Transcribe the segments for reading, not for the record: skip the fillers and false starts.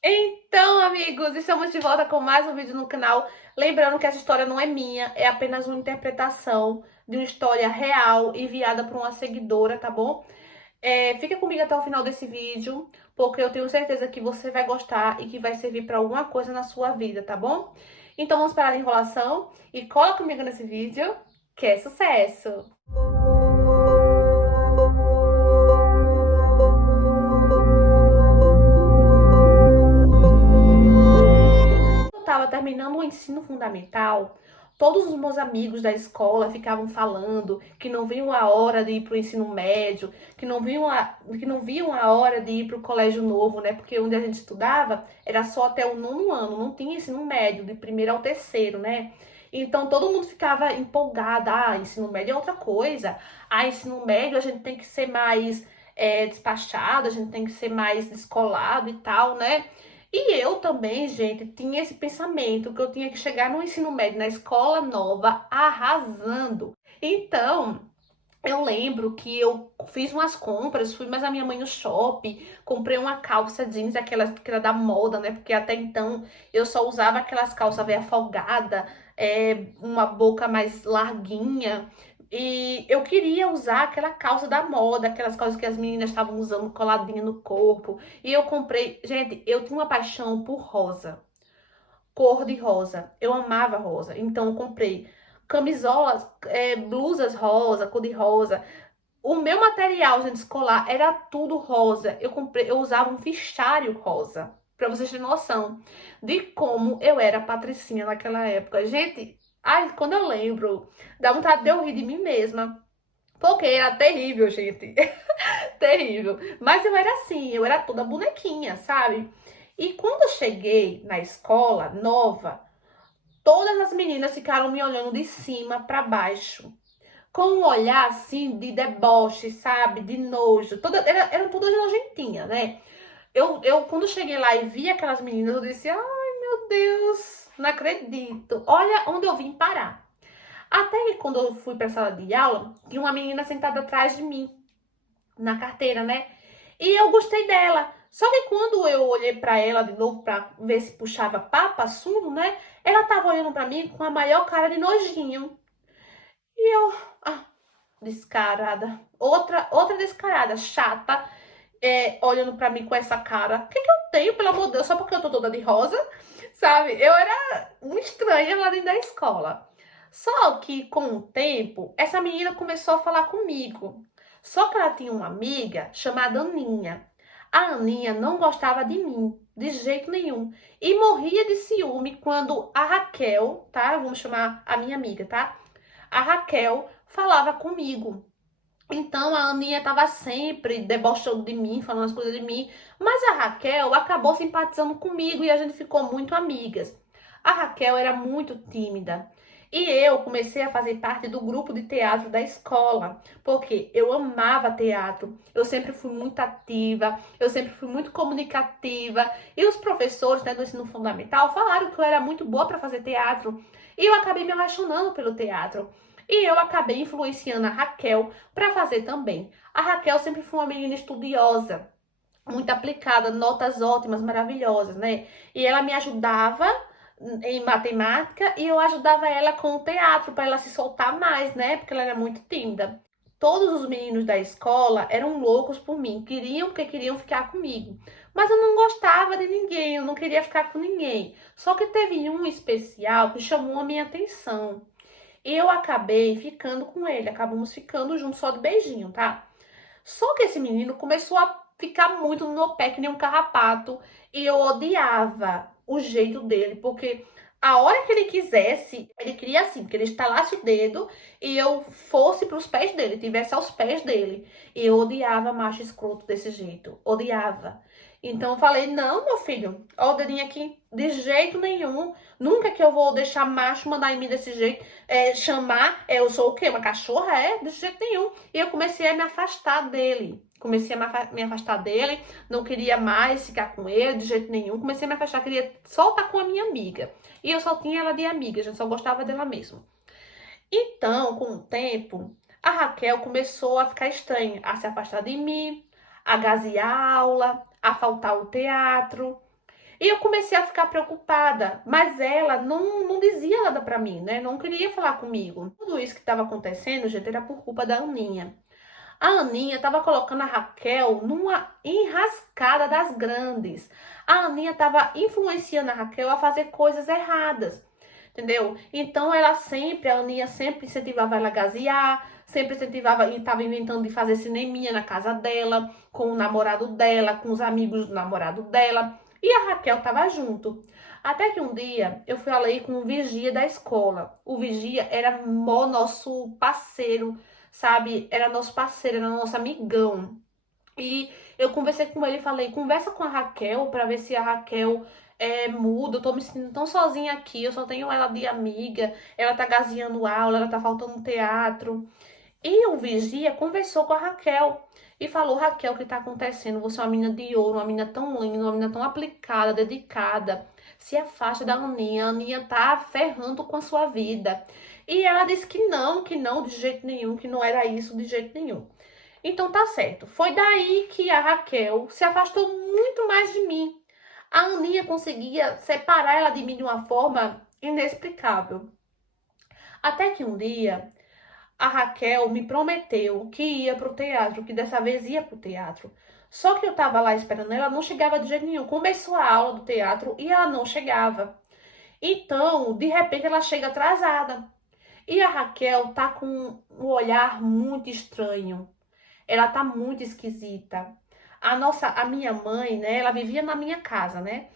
Então, amigos, estamos de volta com mais um vídeo no canal. Lembrando que essa história não é minha, é apenas uma interpretação de uma história real enviada por uma seguidora, tá bom? Fica comigo até o final desse vídeo, porque eu tenho certeza que você vai gostar e que vai servir para alguma coisa na sua vida, tá bom? Então vamos parar a enrolação e cola comigo nesse vídeo, que é sucesso! Eu estava terminando o ensino fundamental, todos os meus amigos da escola ficavam falando que não viam a hora de ir para o ensino médio, que não viam a hora de ir para o colégio novo, né? Porque onde a gente estudava era só até o nono ano, não tinha ensino médio, de primeiro ao terceiro, né? Então todo mundo ficava empolgado, ensino médio é outra coisa, ensino médio a gente tem que ser mais despachado, a gente tem que ser mais descolado e tal, né? E eu também, gente, tinha esse pensamento que eu tinha que chegar no ensino médio, na escola nova, arrasando. Então, eu lembro que eu fiz umas compras, fui mais a minha mãe no shopping, comprei uma calça jeans, aquela que era da moda, né? Porque até então eu só usava aquelas calças veia folgada, uma boca mais larguinha. E eu queria usar aquela calça da moda, aquelas calças que as meninas estavam usando coladinha no corpo. E eu comprei, gente, eu tinha uma paixão por rosa, cor de rosa. Eu amava rosa, então eu comprei camisolas, blusas rosa, cor de rosa. O meu material, gente, escolar era tudo rosa. Eu usava um fichário rosa. Pra vocês terem noção de como eu era patricinha naquela época. Gente, ai, quando eu lembro, dá vontade de eu rir de mim mesma. Porque era terrível, gente. Terrível. Mas eu era assim, eu era toda bonequinha, sabe? E quando eu cheguei na escola nova, todas as meninas ficaram me olhando de cima pra baixo com um olhar assim de deboche, sabe? De nojo. Eram todas nojentinhas, né? Eu, quando cheguei lá e vi aquelas meninas, eu disse: ai, meu Deus, não acredito. Olha onde eu vim parar. Até que quando eu fui pra sala de aula, tinha uma menina sentada atrás de mim, na carteira, né? E eu gostei dela. Só que quando eu olhei pra ela de novo pra ver se puxava papo, assunto, né? Ela tava olhando pra mim com a maior cara de nojinho. E eu, ah, descarada. Outra descarada, chata, olhando pra mim com essa cara. O que que eu tenho, pelo amor de Deus, só porque eu tô toda de rosa? Sabe? Eu era uma estranha lá dentro da escola. Só que com o tempo, essa menina começou a falar comigo. Só que ela tinha uma amiga chamada Aninha. A Aninha não gostava de mim, de jeito nenhum. E morria de ciúme quando a Raquel, tá? Vamos chamar a minha amiga, tá? A Raquel falava comigo. Então a Aninha estava sempre debochando de mim, falando as coisas de mim, mas a Raquel acabou simpatizando comigo e a gente ficou muito amigas. A Raquel era muito tímida e eu comecei a fazer parte do grupo de teatro da escola, porque eu amava teatro, eu sempre fui muito ativa, eu sempre fui muito comunicativa e os professores, né, do ensino fundamental falaram que eu era muito boa para fazer teatro e eu acabei me apaixonando pelo teatro. E eu acabei influenciando a Raquel para fazer também. A Raquel sempre foi uma menina estudiosa, muito aplicada, notas ótimas, maravilhosas, né? E ela me ajudava em matemática e eu ajudava ela com o teatro para ela se soltar mais, né? Porque ela era muito tímida. Todos os meninos da escola eram loucos por mim, queriam porque queriam ficar comigo. Mas eu não gostava de ninguém, eu não queria ficar com ninguém. Só que teve um especial que chamou a minha atenção. Eu acabei ficando com ele, acabamos ficando juntos só de beijinho, tá? Só que esse menino começou a ficar muito no meu pé que nem um carrapato e eu odiava o jeito dele, porque a hora que ele quisesse, ele queria assim, que ele estalasse o dedo e eu fosse para os pés dele, tivesse aos pés dele. E eu odiava macho escroto desse jeito, odiava. Então eu falei: não, meu filho, ó o dedinho aqui, de jeito nenhum. Nunca que eu vou deixar macho mandar em mim desse jeito, chamar, eu sou o quê? Uma cachorra? É, desse jeito nenhum. E eu comecei a me afastar dele. Comecei a me afastar dele, não queria mais ficar com ele de jeito nenhum. Comecei a me afastar, queria só estar com a minha amiga. E eu só tinha ela de amiga, a gente só gostava dela mesmo. Então, com o tempo, a Raquel começou a ficar estranha, a se afastar de mim, a gasear a aula, a faltar o teatro. E eu comecei a ficar preocupada, mas ela não dizia nada pra mim, né? Não queria falar comigo. Tudo isso que estava acontecendo, gente, era por culpa da Aninha. A Aninha estava colocando a Raquel numa enrascada das grandes. A Aninha estava influenciando a Raquel a fazer coisas erradas, entendeu? Então a Aninha sempre incentivava ela a gasear, sempre incentivava e estava inventando de fazer cineminha na casa dela, com o namorado dela, com os amigos do namorado dela. E a Raquel estava junto. Até que um dia eu falei com o vigia da escola. O vigia era nosso parceiro, sabe? Era nosso parceiro, era nosso amigão. E eu conversei com ele e falei, conversa com a Raquel pra ver se a Raquel muda. Eu tô me sentindo tão sozinha aqui, eu só tenho ela de amiga. Ela tá gaseando aula, ela tá faltando teatro. E o vigia conversou com a Raquel e falou, Raquel, o que tá acontecendo? Você é uma menina de ouro, uma menina tão linda, uma menina tão aplicada, dedicada. Se afasta da Aninha, a Aninha tá ferrando com a sua vida. E ela disse que não, de jeito nenhum, que não era isso de jeito nenhum. Então tá certo. Foi daí que a Raquel se afastou muito mais de mim. A Aninha conseguia separar ela de mim de uma forma inexplicável. Até que um dia a Raquel me prometeu que ia pro teatro, que dessa vez ia pro teatro. Só que eu tava lá esperando ela, não chegava de jeito nenhum. Começou a aula do teatro e ela não chegava. Então, de repente, ela chega atrasada. E a Raquel tá com um olhar muito estranho. Ela tá muito esquisita. A minha mãe, né, ela vivia na minha casa, né?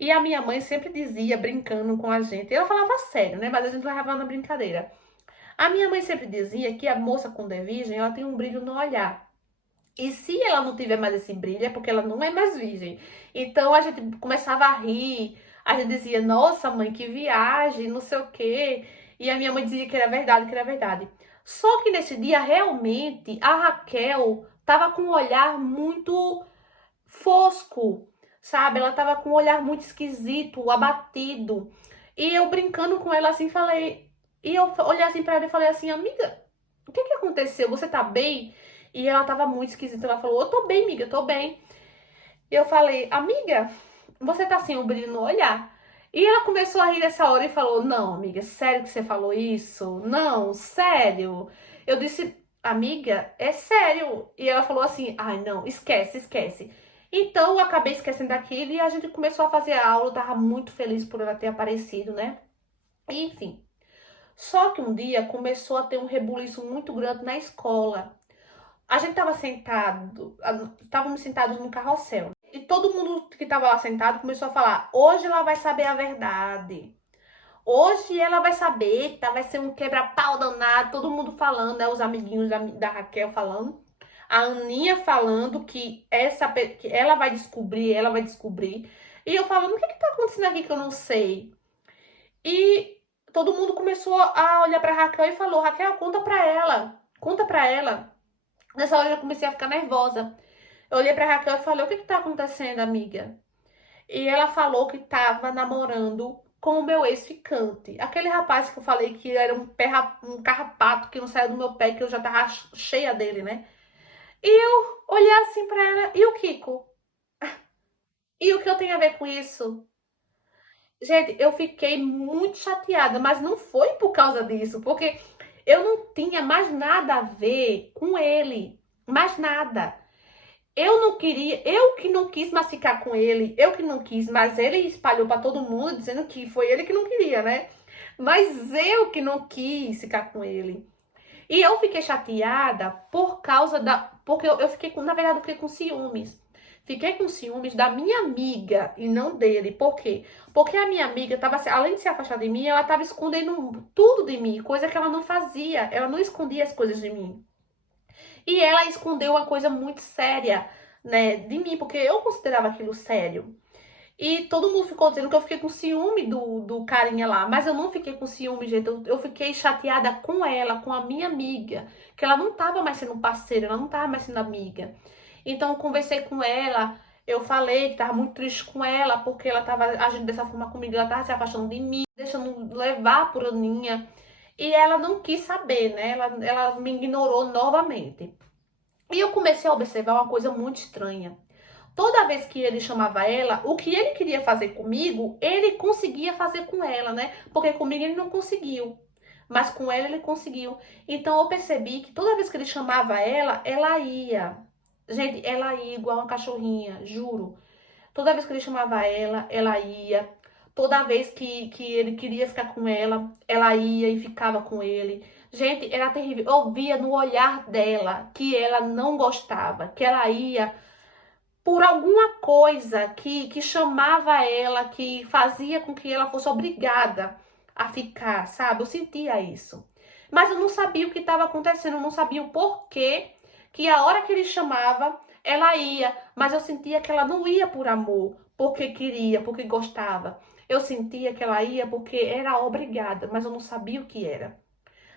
E a minha mãe sempre dizia, brincando com a gente, ela falava sério, né, mas a gente levava na brincadeira. A minha mãe sempre dizia que a moça quando é virgem, ela tem um brilho no olhar. E se ela não tiver mais esse brilho, é porque ela não é mais virgem. Então a gente começava a rir, a gente dizia, nossa mãe, que viagem, não sei o quê. E a minha mãe dizia que era verdade, que era verdade. Só que nesse dia, realmente, a Raquel tava com um olhar muito fosco, sabe? Ela tava com um olhar muito esquisito, abatido. E eu brincando com ela assim, falei. E eu olhei assim pra ela e falei assim, amiga, o que que aconteceu? Você tá bem? E ela tava muito esquisita. Ela falou, eu tô bem, amiga, eu tô bem. E eu falei, amiga, você tá sem o brilho no olhar. E ela começou a rir nessa hora e falou, não, amiga, sério que você falou isso? Não, sério. Eu disse, amiga, é sério. E ela falou assim, ai, não, esquece, esquece. Então eu acabei esquecendo daquilo e a gente começou a fazer a aula. Eu tava muito feliz por ela ter aparecido, né? E, enfim. Só que um dia começou a ter um rebuliço muito grande na escola. A gente tava sentado, estávamos sentados no carrossel. E todo mundo que tava lá sentado começou a falar: hoje ela vai saber a verdade. Hoje ela vai saber, tá? Vai ser um quebra-pau danado. Todo mundo falando, né? Os amiguinhos da Raquel falando. A Aninha falando que ela vai descobrir, ela vai descobrir. E eu falando: o que que tá acontecendo aqui que eu não sei? E todo mundo começou a olhar pra Raquel e falou: Raquel, conta pra ela. Conta pra ela. Nessa hora eu já comecei a ficar nervosa. Eu olhei pra Raquel e falei, o que que tá acontecendo, amiga? E ela falou que tava namorando com o meu ex-ficante. Aquele rapaz que eu falei que era um carrapato que não saía do meu pé, que eu já tava cheia dele, né? E eu olhei assim pra ela, e o Kiko? E o que eu tenho a ver com isso? Gente, eu fiquei muito chateada, mas não foi por causa disso, porque eu não tinha mais nada a ver com ele. Mais nada. Eu não queria, eu que não quis mais ficar com ele, eu que não quis, mas ele espalhou pra todo mundo dizendo que foi ele que não queria, né? Mas eu que não quis ficar com ele. E eu fiquei chateada por causa porque eu fiquei na verdade, eu fiquei com ciúmes. Fiquei com ciúmes da minha amiga e não dele. Por quê? Porque a minha amiga tava, além de se afastar de mim, ela tava escondendo tudo de mim, coisa que ela não fazia. Ela não escondia as coisas de mim. E ela escondeu uma coisa muito séria, né, de mim, porque eu considerava aquilo sério. E todo mundo ficou dizendo que eu fiquei com ciúme do carinha lá, mas eu não fiquei com ciúme, gente. Eu fiquei chateada com ela, com a minha amiga, que ela não tava mais sendo parceira, ela não tava mais sendo amiga. Então eu conversei com ela, eu falei que tava muito triste com ela, porque ela tava agindo dessa forma comigo, ela tava se afastando de mim, deixando levar por Aninha. E ela não quis saber, né? Ela me ignorou novamente. E eu comecei a observar uma coisa muito estranha. Toda vez que ele chamava ela, o que ele queria fazer comigo, ele conseguia fazer com ela, né? Porque comigo ele não conseguiu. Mas com ela ele conseguiu. Então eu percebi que toda vez que ele chamava ela, ela ia. Gente, ela ia igual uma cachorrinha, juro. Toda vez que ele chamava ela ia. Toda vez que ele queria ficar com ela ia e ficava com ele. Gente, era terrível. Eu via no olhar dela que ela não gostava, que ela ia por alguma coisa que chamava ela, que fazia com que ela fosse obrigada a ficar, sabe? Eu sentia isso. Mas eu não sabia o que estava acontecendo, eu não sabia o porquê que a hora que ele chamava, ela ia. Mas eu sentia que ela não ia por amor, porque queria, porque gostava. Eu sentia que ela ia porque era obrigada, mas eu não sabia o que era.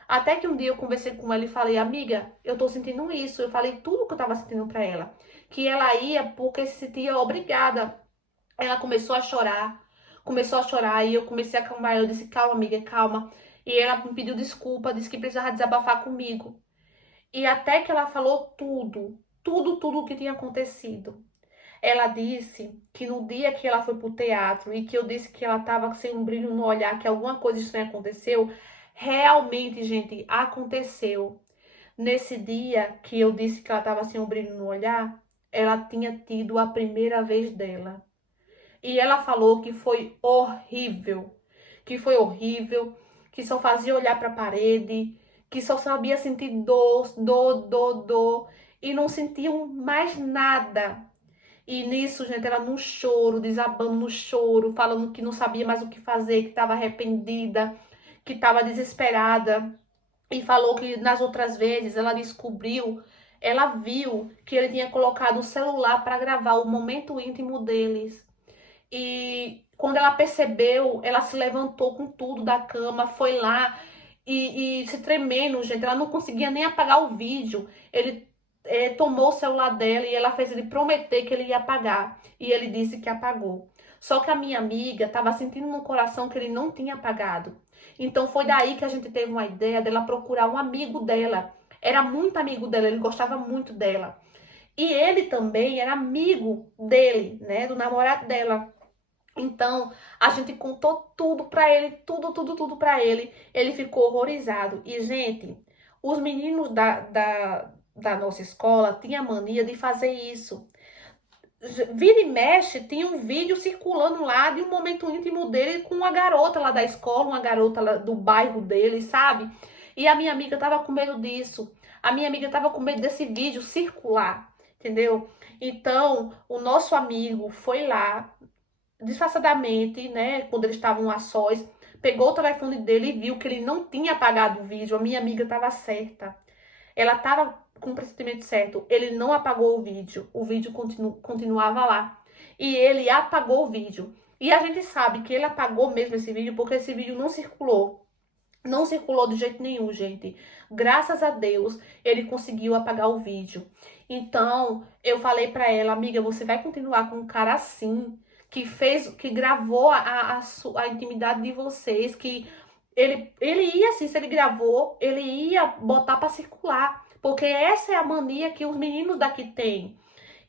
Até que um dia eu conversei com ela e falei, amiga, eu tô sentindo isso. Eu falei tudo que eu tava sentindo pra ela. Que ela ia porque se sentia obrigada. Ela começou a chorar e eu comecei a acalmar ela. Eu disse, calma, amiga, calma. E ela me pediu desculpa, disse que precisava desabafar comigo. E até que ela falou tudo o que tinha acontecido. Ela disse que no dia que ela foi pro teatro e que eu disse que ela tava sem um brilho no olhar, que alguma coisa estranha aconteceu, realmente, gente, aconteceu. Nesse dia que eu disse que ela tava sem um brilho no olhar, ela tinha tido a primeira vez dela. E ela falou que foi horrível, que só fazia olhar para a parede, que só sabia sentir dor, e não sentiu mais nada. E nisso, gente, ela num choro, desabando no choro, falando que não sabia mais o que fazer, que estava arrependida, que estava desesperada. E falou que nas outras vezes ela viu que ele tinha colocado o celular para gravar o momento íntimo deles. E quando ela percebeu, ela se levantou com tudo da cama, foi lá e se tremendo, gente. Ela não conseguia nem apagar o vídeo. Ele tomou o celular dela e ela fez ele prometer que ele ia apagar. E ele disse que apagou. Só que a minha amiga estava sentindo no coração que ele não tinha apagado. Então foi daí que a gente teve uma ideia dela procurar um amigo dela. Era muito amigo dela, ele gostava muito dela. E ele também era amigo dele, né, do namorado dela. Então, a gente contou tudo pra ele, tudo pra ele. Ele ficou horrorizado. E, gente, os meninos da nossa escola tinham a mania de fazer isso. Vira e mexe, tinha um vídeo circulando lá de um momento íntimo dele com uma garota lá da escola, uma garota lá do bairro dele, sabe? E a minha amiga tava com medo disso. A minha amiga tava com medo desse vídeo circular, entendeu? Então, o nosso amigo foi lá disfarçadamente, né, quando eles estavam a sós, pegou o telefone dele e viu que ele não tinha apagado o vídeo. A minha amiga estava certa. Ela estava com o pressentimento certo. Ele não apagou o vídeo continuava lá. E ele apagou o vídeo. E a gente sabe que ele apagou mesmo esse vídeo porque esse vídeo não circulou. Não circulou de jeito nenhum, gente. Graças a Deus, ele conseguiu apagar o vídeo. Então, eu falei pra ela, amiga, você vai continuar com um cara assim, que gravou a intimidade de vocês, que ele ia assim, se ele gravou, ele ia botar pra circular. Porque essa é a mania que os meninos daqui têm.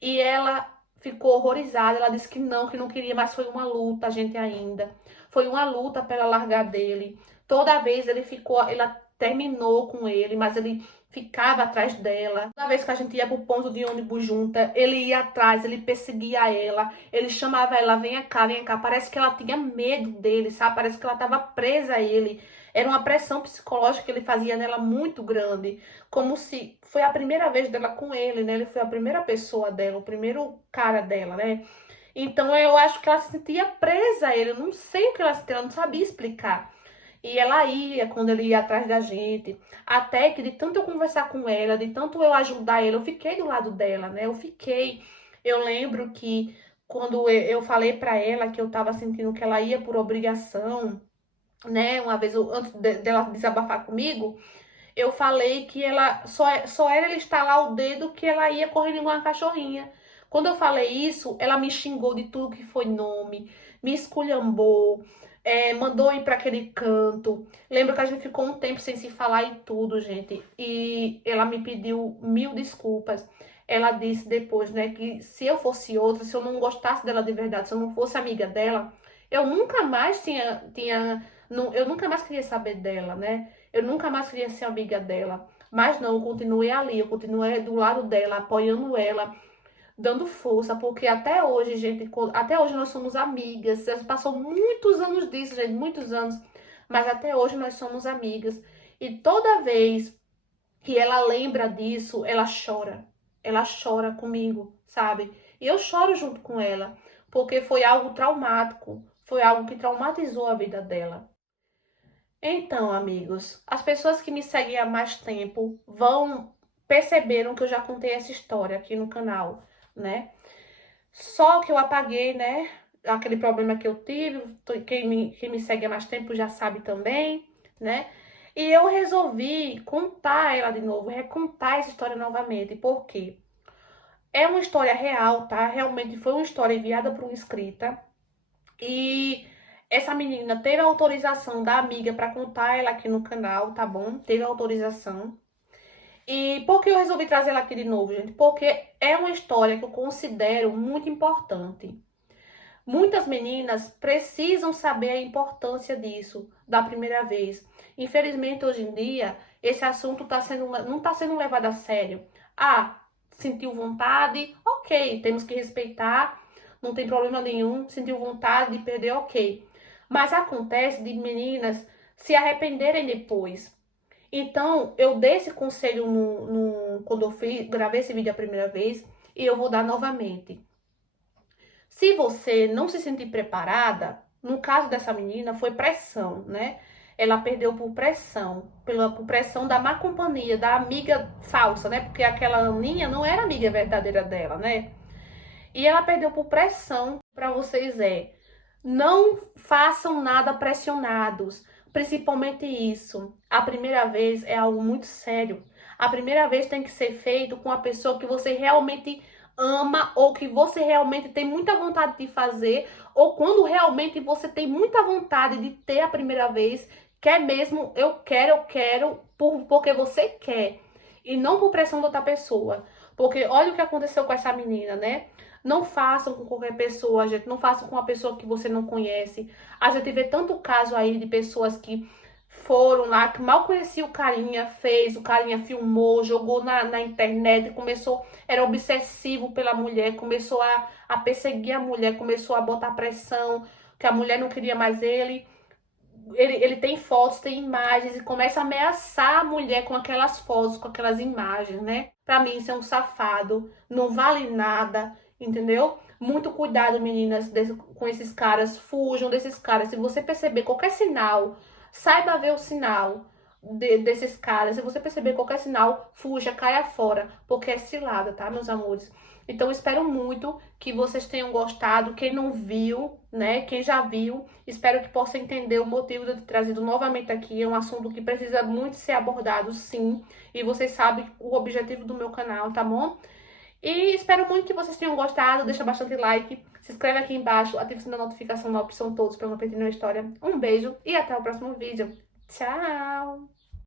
E ela ficou horrorizada, ela disse que não queria, mas foi uma luta, gente, ainda. Foi uma luta pra ela largar dele. Toda vez ela terminou com ele, mas ele ficava atrás dela. Toda vez que a gente ia pro ponto de ônibus junta, ele ia atrás, ele perseguia ela, ele chamava ela, venha cá, venha cá. Parece que ela tinha medo dele, sabe? Parece que ela tava presa a ele. Era uma pressão psicológica que ele fazia nela muito grande, como se foi a primeira vez dela com ele, né? Ele foi a primeira pessoa dela, o primeiro cara dela, né? Então eu acho que ela se sentia presa a ele. Eu não sei o que ela sentia, ela não sabia explicar. E ela ia, quando ele ia atrás da gente, até que de tanto eu conversar com ela, de tanto eu ajudar ela, eu fiquei do lado dela, né? Eu lembro que quando eu falei pra ela que eu tava sentindo que ela ia por obrigação, né? Uma vez dela desabafar comigo, eu falei que ela só era ele estalar o dedo que ela ia correndo igual uma cachorrinha. Quando eu falei isso, ela me xingou de tudo que foi nome, me esculhambou, mandou ir para aquele canto. Lembro que a gente ficou um tempo sem se falar e tudo, gente. E ela me pediu mil desculpas. ela disse depois, né, que se eu fosse outra, se eu não gostasse dela de verdade, se eu não fosse amiga dela, eu nunca mais eu nunca mais queria saber dela, né? Eu nunca mais queria ser amiga dela. Mas não, eu continuei ali, eu continuei do lado dela, apoiando ela, dando força, porque até hoje, gente, até hoje nós somos amigas. Passou muitos anos disso, gente, muitos anos, mas até hoje nós somos amigas. E toda vez que ela lembra disso, ela chora. Ela chora comigo, sabe? E eu choro junto com ela, porque foi algo traumático, foi algo que traumatizou a vida dela. Então, amigos, as pessoas que me seguem há mais tempo perceberam que eu já contei essa história aqui no canal, né? Só que eu apaguei, né? Aquele problema que eu tive, quem me segue há mais tempo já sabe também, né? E eu resolvi contar ela de novo, recontar essa história novamente. Por quê? É uma história real, tá? Realmente foi uma história enviada por uma inscrita. E essa menina teve a autorização da amiga para contar ela aqui no canal, tá bom? Teve a autorização. E por que eu resolvi trazer ela aqui de novo, gente? Porque é uma história que eu considero muito importante. Muitas meninas precisam saber a importância disso da primeira vez. Infelizmente, hoje em dia, esse assunto não está sendo levado a sério. Ah, sentiu vontade? Ok, temos que respeitar, não tem problema nenhum. Sentiu vontade de perder? Ok. Mas acontece de meninas se arrependerem depois. Então, eu dei esse conselho quando eu gravei esse vídeo a primeira vez e eu vou dar novamente. Se você não se sentir preparada, no caso dessa menina, foi pressão, né? Ela perdeu por pressão, por pressão da má companhia, da amiga falsa, né? Porque aquela Aninha não era amiga verdadeira dela, né? E ela perdeu por pressão. Para vocês não façam nada pressionados, principalmente isso. A primeira vez é algo muito sério. A primeira vez tem que ser feito com a pessoa que você realmente ama ou que você realmente tem muita vontade de fazer, ou quando realmente você tem muita vontade de ter a primeira vez, quer mesmo, eu quero, porque você quer, e não por pressão de outra pessoa. Porque olha o que aconteceu com essa menina, né? Não façam com qualquer pessoa, gente. Não façam com uma pessoa que você não conhece. A gente vê tanto caso aí de pessoas que foram lá, que mal conhecia o carinha filmou, jogou na internet, começou, era obsessivo pela mulher, começou a perseguir a mulher, começou a botar pressão, que a mulher não queria mais ele. Ele tem fotos, tem imagens e começa a ameaçar a mulher com aquelas fotos, com aquelas imagens, né? Pra mim, isso é um safado, não vale nada, entendeu? Muito cuidado, meninas, com esses caras, fujam desses caras. Se você perceber qualquer sinal, saiba ver o sinal desses caras. Se você perceber qualquer sinal, fuja, caia fora, porque é cilada, tá, meus amores? Então, espero muito que vocês tenham gostado. Quem não viu, né? Quem já viu, espero que possa entender o motivo de eu ter trazido novamente aqui. É um assunto que precisa muito ser abordado, sim. E vocês sabem o objetivo do meu canal, tá bom? E espero muito que vocês tenham gostado. Deixa bastante like, se inscreve aqui embaixo, ativa o sininho da notificação na opção todos para não perder nenhuma história. Um beijo e até o próximo vídeo. Tchau!